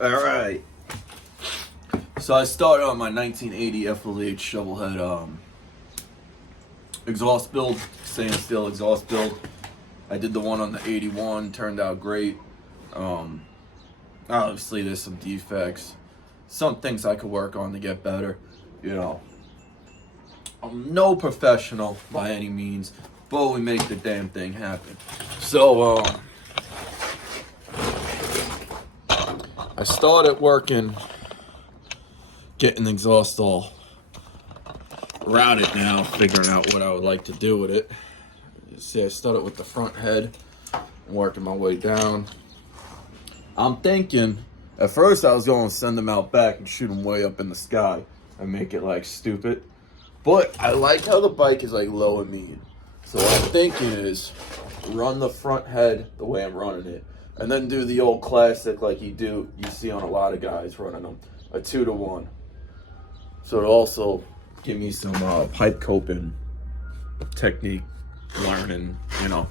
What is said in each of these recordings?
Alright. So I started on my 1980 FLH Shovelhead exhaust build, stainless steel exhaust build. I did the one on the 81, turned out great. Obviously there's some defects, some things I could work on to get better. You know, I'm no professional by any means, but we make the damn thing happen. So I started working, getting the exhaust all routed now, figuring out what I would like to do with it. See, I started with the front head and working my way down. I'm thinking, at first I was going to send them out back and shoot them way up in the sky and make it like stupid. But I like how the bike is like low and medium. So what I'm thinking is run the front head the way I'm running it. And then do the old classic like you see on a lot of guys running them, a 2-to-1. So it'll also give me some pipe coping technique learning, you know.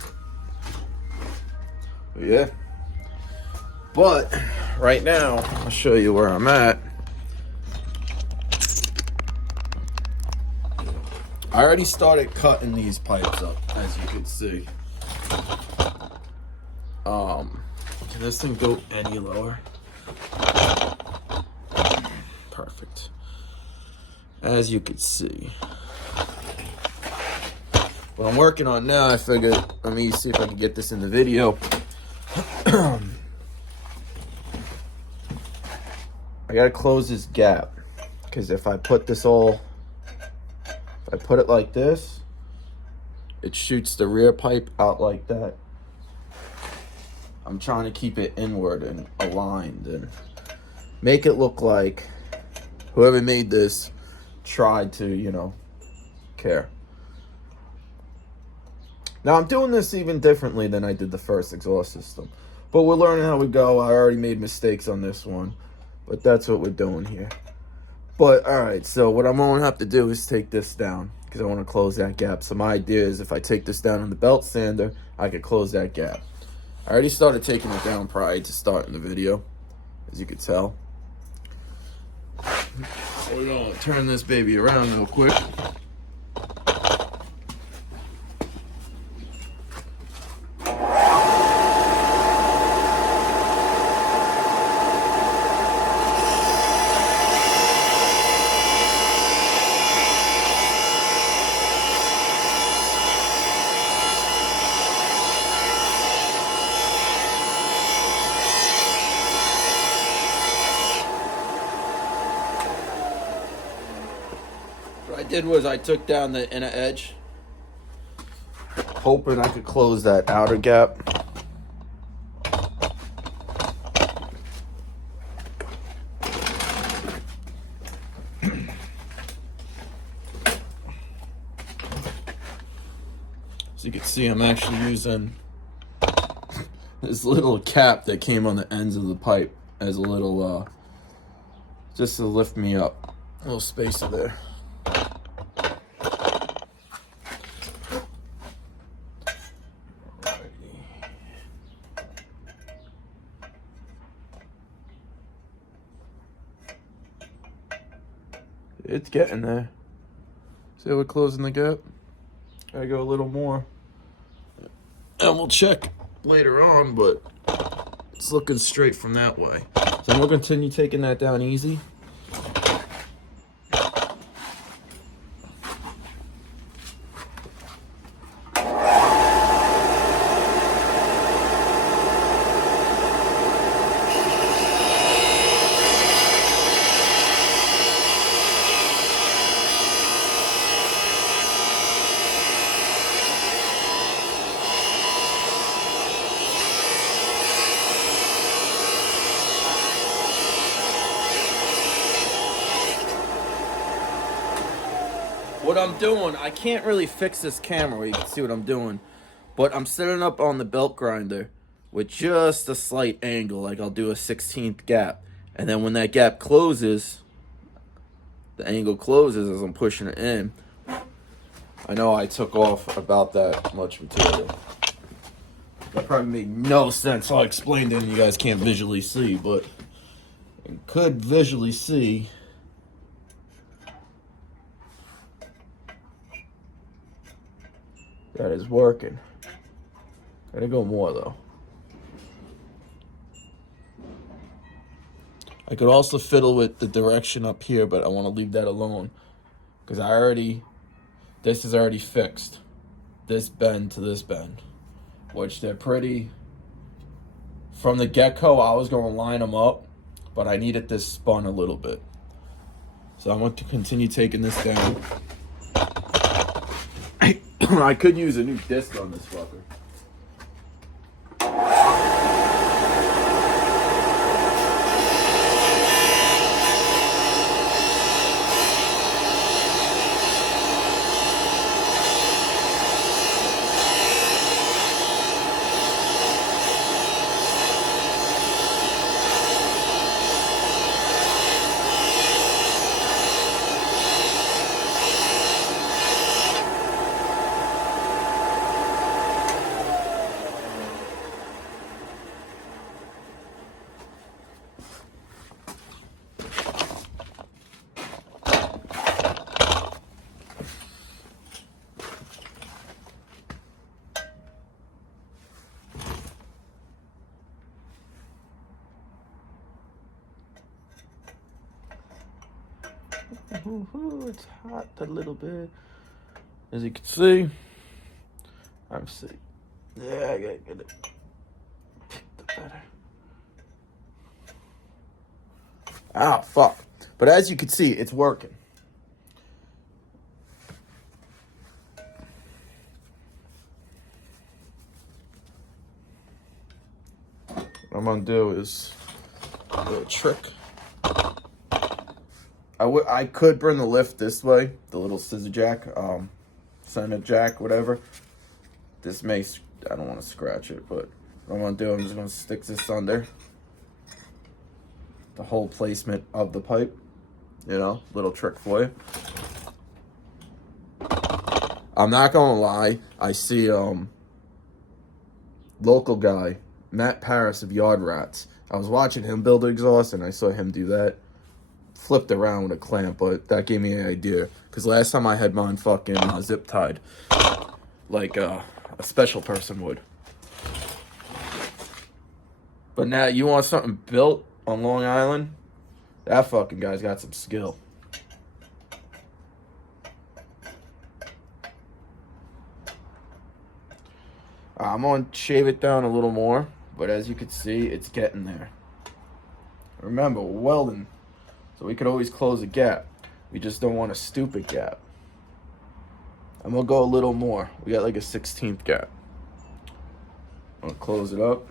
But yeah. But right now, I'll show you where I'm at. I already started cutting these pipes up, as you can see. Can this thing go any lower? Perfect. As you can see. What I'm working on now, I figured, let me see if I can get this in the video. I gotta close this gap, because if I put it like this, it shoots the rear pipe out like that. I'm trying to keep it inward and aligned and make it look like whoever made this tried to, you know, care. Now I'm doing this even differently than I did the first exhaust system, but we're learning how we go. I already made mistakes on this one, but that's what we're doing here. But all right, so what I'm gonna have to do is take this down because I want to close that gap. So my idea is if I take this down on the belt sander, I could close that gap. I already started taking it down prior to starting the video, as you can tell. We're gonna turn this baby around real quick. What I did was I took down the inner edge, hoping I could close that outer gap. As you can see, I'm actually using this little cap that came on the ends of the pipe as a little, just to lift me up. A little spacer there. It's getting there. See how we're closing the gap? Gotta go a little more. And we'll check later on, but it's looking straight from that way. So I'm gonna continue taking that down easy. What I'm doing, I can't really fix this camera where you can see what I'm doing, but I'm setting up on the belt grinder with just a slight angle, like I'll do a 16th gap, and then when that gap closes, the angle closes as I'm pushing it in. I know I took off about that much material. That probably made no sense. I'll explain it and you guys can't visually see, but and could visually see that is working. Gotta go more though. I could also fiddle with the direction up here, but I want to leave that alone because this is already fixed. This bend to this bend, which they're pretty. From the get-go, I was going to line them up, but I needed this spun a little bit. So I'm going to continue taking this down. I could use a new disc on this fucker. It's hot a little bit. As you can see, I'm sick. Yeah, I gotta get it. The better. Ah, fuck. But as you can see, it's working. What I'm gonna do is a little trick. I could bring the lift this way, the little scissor jack, center jack, whatever. This may, I don't want to scratch it, but what I'm going to do, I'm just going to stick this under the whole placement of the pipe. You know, little trick for you. I'm not going to lie, I see local guy, Matt Paris of Yard Rats. I was watching him build exhaust and I saw him do that. Flipped around with a clamp, but that gave me an idea. Because last time I had mine fucking zip tied. Like a special person would. But now you want something built on Long Island? That fucking guy's got some skill. I'm going to shave it down a little more. But as you can see, it's getting there. Remember, we're welding. So we could always close a gap. We just don't want a stupid gap. I'm gonna go a little more. We got like a 16th gap. I'm gonna close it up.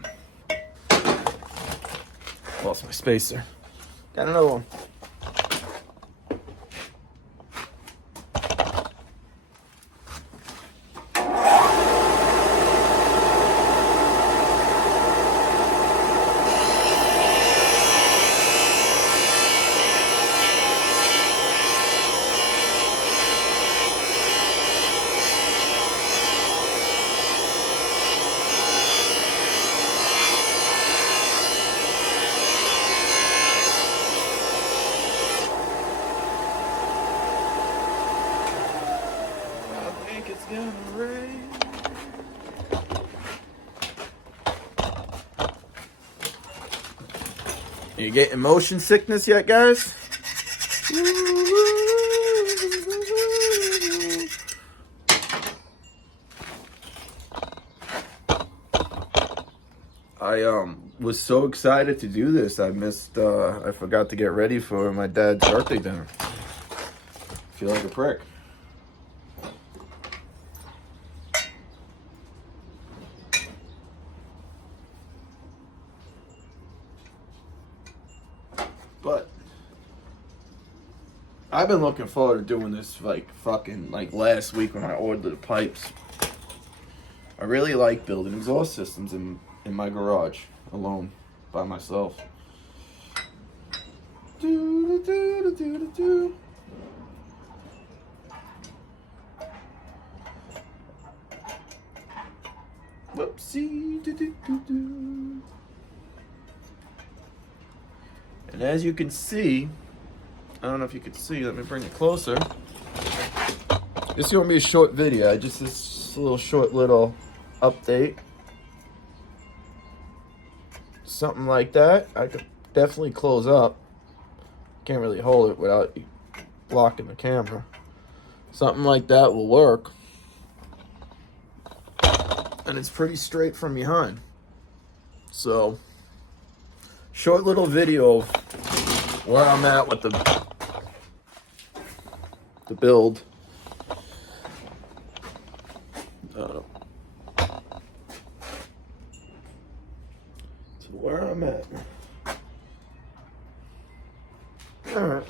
Lost my spacer. Got another one. It's gonna rain. You getting motion sickness yet, guys? I was so excited to do this. I forgot to get ready for my dad's birthday dinner. Feel like a prick. But I've been looking forward to doing this like last week when I ordered the pipes. I really like building exhaust systems in my garage alone by myself. Whoopsie. And as you can see, I don't know if you can see, let me bring it closer. This is going to be a short video, just this little short little update. Something like that. I could definitely close up. Can't really hold it without blocking the camera. Something like that will work. And it's pretty straight from behind. So, short little video of where I'm at with the build. So where I'm at. Alright.